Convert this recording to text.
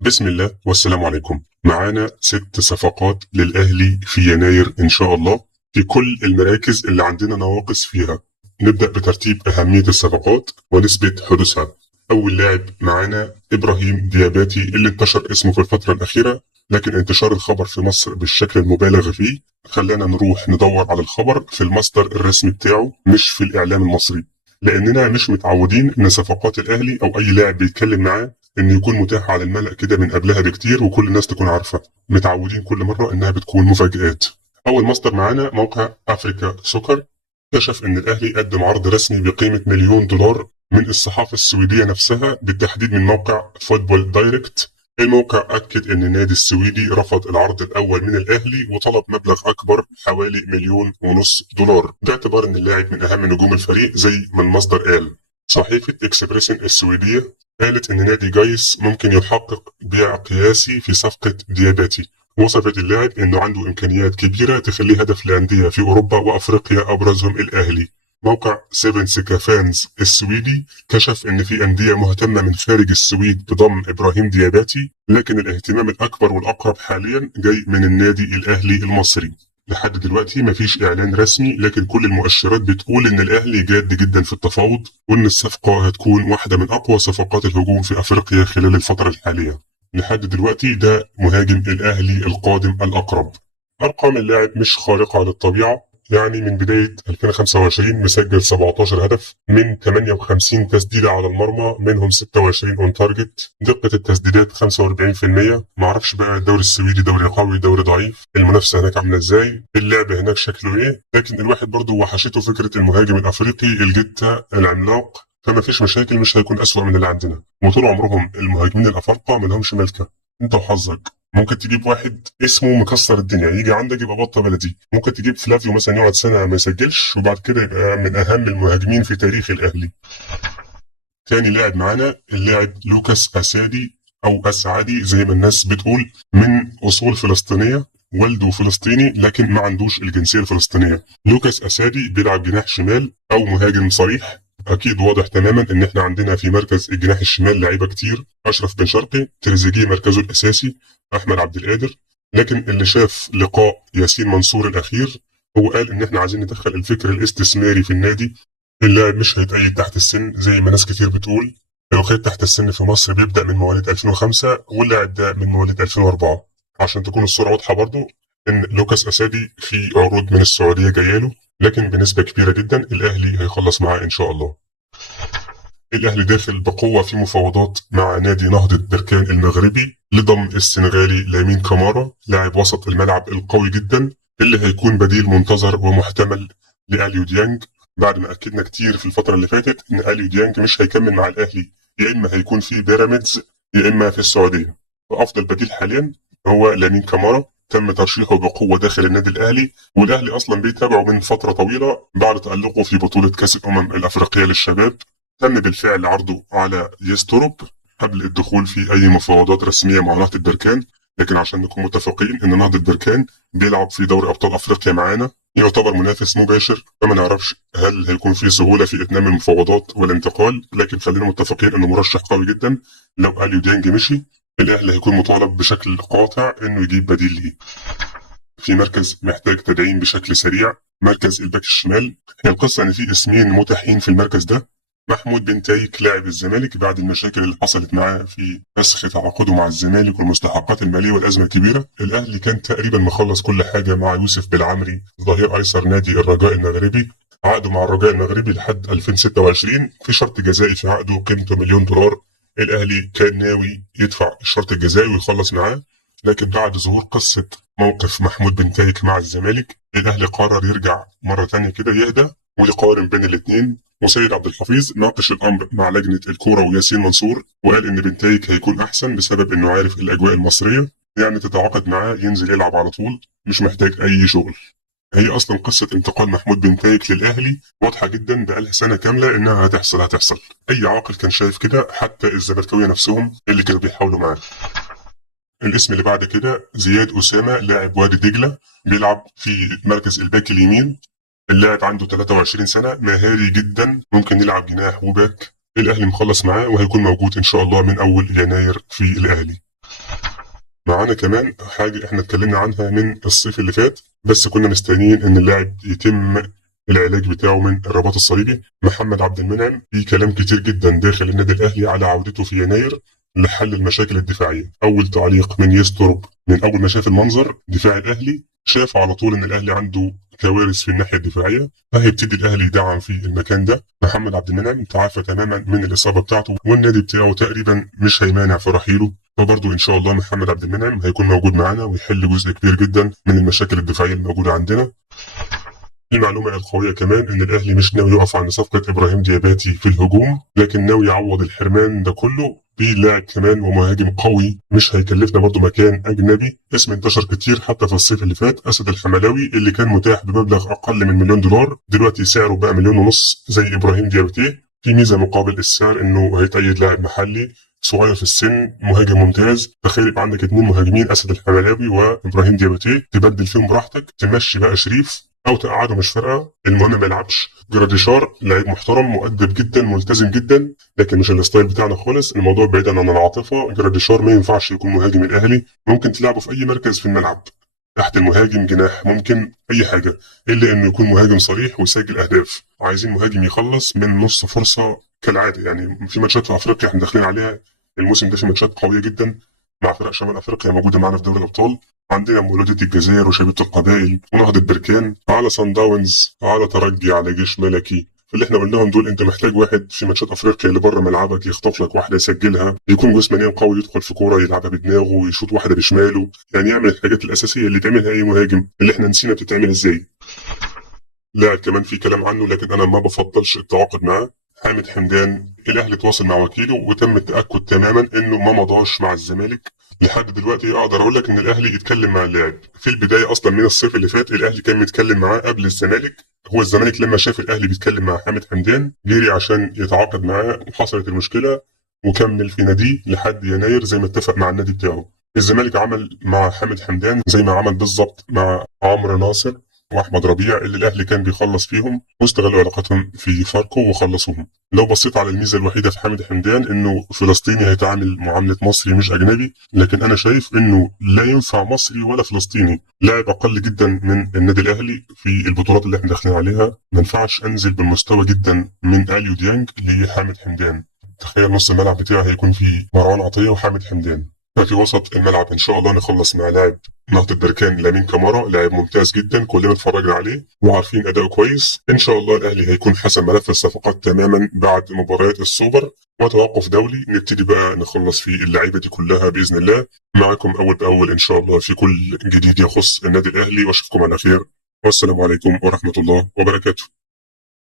بسم الله والسلام عليكم. معانا 6 صفقات للأهلي في يناير إن شاء الله في كل المراكز اللي عندنا نواقص فيها. نبدأ بترتيب أهمية الصفقات ونسبة حدوثها. أول لاعب معانا إبراهيم دياباتي اللي انتشر اسمه في الفترة الأخيرة، لكن انتشار الخبر في مصر بالشكل المبالغ فيه خلانا نروح ندور على الخبر في المصدر الرسمي بتاعه مش في الإعلام المصري، لأننا مش متعودين إن صفقات الأهلي أو أي لاعب بيتكلم معاه ان يكون متاح على الملأ كده من قبلها بكتير وكل الناس تكون عارفة. متعودين كل مرة انها بتكون مفاجآت. اول مصدر معانا موقع افريكا سوكر، كشف ان الاهلي قدم عرض رسمي بقيمة $1,000,000 من الصحافة السويدية نفسها، بالتحديد من موقع فوتبول دايركت. الموقع أكد إن النادي السويدي رفض العرض الأول من الأهلي وطلب مبلغ أكبر حوالي 1,500,000 دولار، باعتبار إن اللاعب من أهم نجوم الفريق زي ما المصدر قال. صحيفة إكسبريسن السويدية قالت إن نادي جايس ممكن يحقق بيع قياسي في صفقة دياباتي. وصفت اللاعب إنه عنده إمكانيات كبيرة تخليه هدف لأندية في أوروبا وأفريقيا أبرزهم الأهلي. موقع 7 سيكا فانز السويدي كشف إن في أندية مهتمة من خارج السويد بضم إبراهيم دياباتي، لكن الاهتمام الأكبر والأقرب حاليا جاي من النادي الأهلي المصري. لحد دلوقتي مفيش إعلان رسمي، لكن كل المؤشرات بتقول إن الأهلي جاد جدا في التفاوض، وإن الصفقة هتكون واحدة من أقوى صفقات الهجوم في أفريقيا خلال الفترة الحالية. لحد دلوقتي ده مهاجم الأهلي القادم الأقرب. أرقام اللاعب مش خارقة للطبيعة، يعني من بداية 2025 مسجل 17 هدف من 58 تسديدة على المرمى، منهم 26 اون تارجت. دقة التسديدات 45%. معرفش بقى الدوري السويدي دوري قوي دوري ضعيف، المنافسة هناك عاملة ازاي، اللعب هناك شكله ايه، لكن الواحد برضه وحشته فكرة المهاجم الأفريقي الجتة العملاق، فما فيش مشاكل، مش هيكون أسوأ من اللي عندنا. وطول عمرهم المهاجمين الأفارقة ملهمش ملكة، انت وحظك. ممكن تجيب واحد اسمه مكسر الدنيا يجي عندك يبقى بطة بلدي، ممكن تجيب فلافيو مثلا يقعد سنة ما يسجلش وبعد كده يبقى من أهم المهاجمين في تاريخ الأهلي. تاني لاعب معانا اللاعب لوكاس أسادي أو أسعدي زي ما الناس بتقول، من أصول فلسطينية، والده فلسطيني لكن ما عندوش الجنسية الفلسطينية. لوكاس أسادي بيلعب جناح شمال أو مهاجم صريح. أكيد واضح تماما إن إحنا عندنا في مركز الجناح الشمال لعيبة كتير، أشرف بن شرقي، تريزيجيه مركزه الأساسي، أحمد عبد القادر. لكن اللي شاف لقاء ياسين منصور الأخير هو قال إن إحنا عايزين ندخل الفكر الاستثماري في النادي. اللاعب مش هيتأيد تحت السن زي ما ناس كتير بتقول. القيد تحت السن في مصر بيبدأ من مواليد 2005 واللاعب ده من مواليد 2004. عشان تكون الصورة واضحة برضو، إن لوكاس أسادي في عروض من السعودية جاياله، لكن بنسبة كبيرة جدا الأهلي هيخلص معاه إن شاء الله. الأهلي داخل بقوة في مفاوضات مع نادي نهضة بركان المغربي لضم السنغالي لامين كامارا، لاعب وسط الملعب القوي جدا اللي هيكون بديل منتظر ومحتمل لأليو ديانج، بعد ما أكدنا كتير في الفترة اللي فاتت إن أليو ديانج مش هيكمل مع الأهلي، يا إما هيكون في بيراميدز يا إما في السعودية. وأفضل بديل حاليا هو لامين كامارا، تم ترشيحه بقوة داخل النادي الأهلي، والأهلي أصلا بيتابعه من فترة طويلة بعد تألقه في بطولة كأس الأمم الأفريقية للشباب. تم بالفعل عرضه على يستروب قبل الدخول في أي مفاوضات رسمية مع نهضة بركان، لكن عشان نكون متفقين إن نهضة بركان بيلعب في دوري أبطال أفريقيا معانا، يعتبر منافس مباشر، فما نعرفش هل هيكون في سهولة في إتمام المفاوضات والانتقال، لكن خلينا متفقين إنه مرشح قوي جدا. لو أليو ديانج مشي الأهلي هيكون مطالب بشكل قاطع إنه يجيب بديل ليه. في مركز محتاج تدعيم بشكل سريع، مركز الباك الشمال. هي القصة إن في اسمين متاحين في المركز ده. محمود بن تايك لاعب الزمالك، بعد المشاكل اللي حصلت معاه في فسخ تعاقده مع الزمالك والمستحقات الماليه والازمه الكبيره، الاهلي كان تقريبا مخلص كل حاجه مع يوسف بالعمري ظهير ايسر نادي الرجاء المغربي. عقده مع الرجاء المغربي لحد 2026، في شرط جزائي في عقده قيمته $1,000,000. الاهلي كان ناوي يدفع الشرط الجزائي ويخلص معاه، لكن بعد ظهور قصه موقف محمود بن تايك مع الزمالك الاهلي قرر يرجع مره تانية كده يهدى ويقارن بين الاثنين. وسيد عبد الحفيظ ناقش الامر مع لجنه الكوره وياسين منصور، وقال ان بن تايك هيكون احسن بسبب انه عارف الاجواء المصريه، يعني تتعاقد معاه ينزل يلعب على طول مش محتاج اي شغل. هي اصلا قصه انتقال محمود بن تايك للاهلي واضحه جدا بقالها سنه كامله انها هتحصل. اي عاقل كان شايف كده، حتى الزملكاويه نفسهم اللي كانوا بيحاولوا معاه. الاسم اللي بعد كده زياد أسامة، لاعب وادي دجلة، بيلعب في مركز الباك اليمين. اللاعب عنده 23 سنة، مهاري جدا، ممكن يلعب جناح وباك. الأهلي مخلص معاه وهيكون موجود إن شاء الله من أول يناير في الأهلي. معانا كمان حاجه احنا اتكلمنا عنها من الصيف اللي فات، بس كنا مستنيين ان اللاعب يتم العلاج بتاعه من الرباط الصليبي. محمد عبد المنعم في كلام كتير جدا داخل النادي الاهلي على عودته في يناير لحل المشاكل الدفاعيه. اول تعليق من يسترب من اول ما شاف المنظر دفاع الاهلي، شاف على طول ان الاهلي عنده كوارث في الناحيه الدفاعيه، فهيبتدي الاهلي يدعم في المكان ده. محمد عبد المنعم تعافى تماما من الاصابه بتاعته، والنادي بتاعه تقريبا مش هيمانع في رحيله، فبرضه ان شاء الله محمد عبد المنعم هيكون موجود معانا ويحل جزء كبير جدا من المشاكل الدفاعيه الموجوده عندنا. المعلومة القوية كمان إن الأهلي مش ناوي يقف عند صفقة إبراهيم دياباتي في الهجوم، لكن ناوي يعوض الحرمان ده كله بلاعب كمان ومهاجم قوي مش هيكلفنا برضه مكان أجنبي. اسم انتشر كتير حتى في الصيف اللي فات، أسد الحملاوي اللي كان متاح بمبلغ أقل من $1,000,000 دلوقتي سعره بقى 1,500,000 زي إبراهيم دياباتي. في ميزة مقابل السعر إنه هيتأيد لاعب محلي صغير في السن مهاجم ممتاز. تخيل يبقى عندك 2 مهاجمين، أسد الحملاوي وإبراهيم دياباتي، تبدل فيهم براحتك، تمشي بقى شريف او تقعده مش فارقه، المهم ما يلعبش. جراديشار لعيب محترم مؤدب جدا ملتزم جدا، لكن مش الستايل بتاعنا خالص. الموضوع بعيدا عن العاطفه، جراديشار ما ينفعش يكون مهاجم الاهلي. ممكن تلعبه في اي مركز في الملعب، تحت المهاجم، جناح، ممكن اي حاجه، الا انه يكون مهاجم صريح ويسجل اهداف. عايزين مهاجم يخلص من نص فرصه كالعاده. يعني في ماتشات في افريقيا احنا داخلين عليها الموسم ده، في ماتشات قويه جدا مع فرق شمال افريقيا موجوده معانا في دوري الابطال. عندنا مولودية الجزائر وشبيبة القبائل ونهضة بركان، على صن داونز، على ترجي، على جيش ملكي. فاللي احنا قلناهم دول انت محتاج واحد في ماتشات افريقيا اللي بره ملعبك يخطف لك واحده يسجلها، يكون جسمانيا قوي، يدخل في كوره يلعبها بدماغه، يشوط واحده بشماله، يعني يعمل الحاجات الاساسيه اللي تعملها اي مهاجم، اللي احنا نسينا بتتعمل ازاي. لاعب كمان في كلام عنه لكن انا ما بفضلش التعاقد معاه، حامد حمدان. الاهلي تواصل مع وكيله وتم التاكد تماما انه ما مضاش مع الزمالك. لحد دلوقتي اقدر اقول لك ان الاهلي يتكلم مع اللاعب في البدايه اصلا من الصيف اللي فات. الاهلي كان متكلم معاه قبل الزمالك. هو الزمالك لما شاف الاهلي بيتكلم مع حامد حمدان جري عشان يتعاقد معاه، وحصلت المشكله وكمل في ناديه لحد يناير زي ما اتفق مع النادي بتاعه. الزمالك عمل مع حامد حمدان زي ما عمل بالظبط مع عمرو ناصر واحمد ربيع اللي الاهلي كان بيخلص فيهم، واستغلوا علاقتهم في فاركو وخلصوهم. لو بصيت على الميزه الوحيده في حامد حمدان انه فلسطيني هيتعامل معامله مصري مش اجنبي، لكن انا شايف انه لا ينفع مصري ولا فلسطيني. لاعب اقل جدا من النادي الاهلي في البطولات اللي احنا داخلين عليها، ما ينفعش انزل بالمستوى جدا من اليو ديانج لحامد حمدان. تخيل نص الملعب بتاعي هيكون فيه مروان عطيه وحامد حمدان. ففي وسط الملعب ان شاء الله نخلص مع لاعب نهضة بركان لامين كامارا، لاعب ممتاز جدا كلنا اتفرجنا عليه وعارفين اداؤه كويس. ان شاء الله الاهلي هيكون حسم ملف الصفقات تماما بعد مباريات السوبر وتوقف دولي، نبتدي بقى نخلص في اللعيبه دي كلها باذن الله. معكم اول باول ان شاء الله في كل جديد يخص النادي الاهلي، واشوفكم على خير، والسلام عليكم ورحمه الله وبركاته.